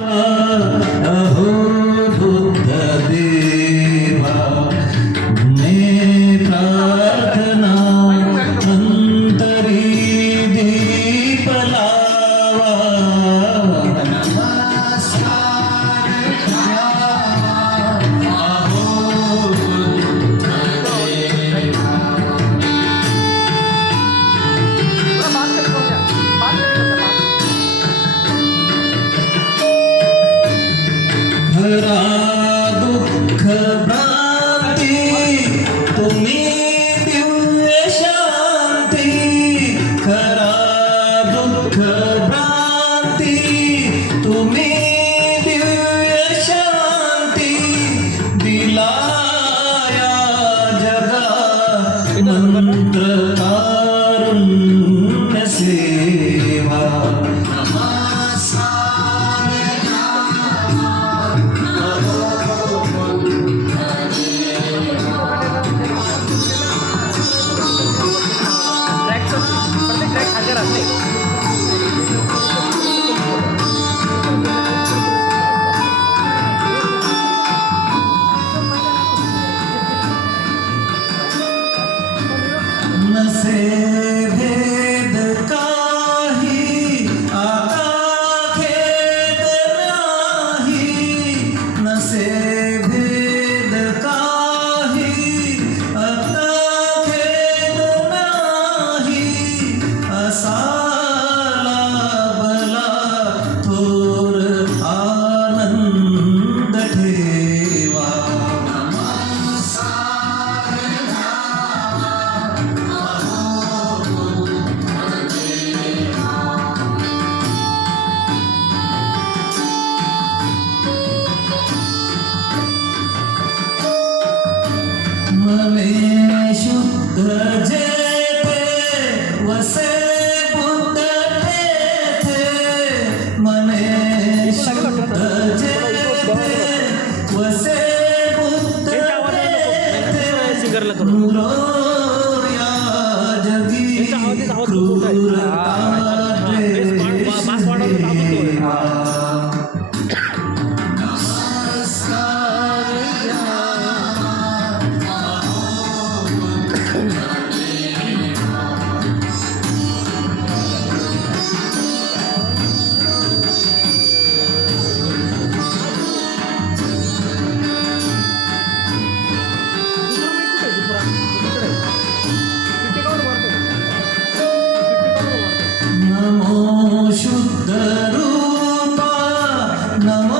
Ah, ah. ಮಂತ್ರ करू neuro Namo